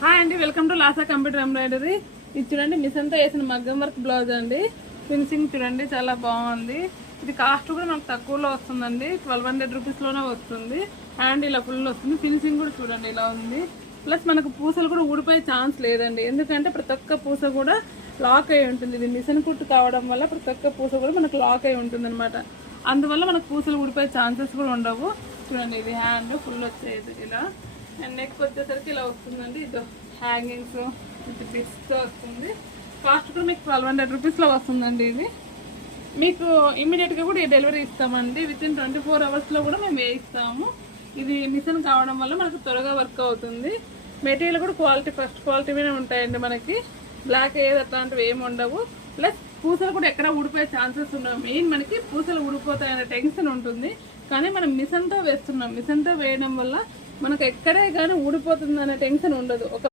Hi అండి, welcome to Laasa computer embroidery. ఇది చూడండి, మిషన్తో వేసిన మగ్గం వర్క్ బ్లౌజ్ అండి. ఫినిషింగ్ చూడండి చాలా బాగుంది. ఇది కాస్ట్ కూడా మనకు తక్కువలో వస్తుందండి, 1200 రూపీస్లోనే వస్తుంది. హ్యాండ్ ఇలా ఫుల్ వస్తుంది. ఫినిషింగ్ కూడా చూడండి ఇలా ఉంది. ప్లస్ మనకు పూసలు కూడా ఊడిపోయే ఛాన్స్ లేదండి, ఎందుకంటే ప్రతి ఒక్క పూస కూడా లాక్ అయి ఉంటుంది. ఇది మిషన్ కుట్టు కావడం వల్ల ప్రతి ఒక్క పూస కూడా మనకు లాక్ అయి ఉంటుంది అనమాట. అందువల్ల మనకు పూసలు ఊడిపోయే ఛాన్సెస్ కూడా ఉండవు. చూడండి, ఇది హ్యాండ్ ఫుల్ వచ్చేది ఇలా. అండ్ నెక్ వచ్చేసరికి ఇలా వస్తుందండి. ఇది హ్యాంగింగ్స్ విత్ బిట్స్తో వస్తుంది. కాస్ట్ కూడా మీకు 1200 రూపీస్లో వస్తుందండి. ఇది మీకు ఇమీడియట్గా కూడా ఈ డెలివరీ ఇస్తామండి. వితిన్ 24 అవర్స్లో కూడా మేము వేయిస్తాము. ఇది మిషన్ కావడం వల్ల మనకు త్వరగా వర్క్ అవుతుంది. మెటీరియల్ కూడా క్వాలిటీ ఫస్ట్ క్వాలిటీనే ఉంటాయండి. మనకి బ్లాక్ ఏది అట్లాంటివి ఏమి ఉండవు. ప్లస్ పూసలు కూడా ఎక్కడ ఊడిపోయే ఛాన్సెస్ ఉండవు. మెయిన్ మనకి పూసలు ఊడిపోతాయనే టెన్షన్ ఉంటుంది, కానీ మనం మిషన్తో వేస్తున్నాం. మిషన్తో వేయడం వల్ల మనకు ఎక్కడే కానీ ఊడిపోతుంది అనే టెన్షన్ ఉండదు. ఒక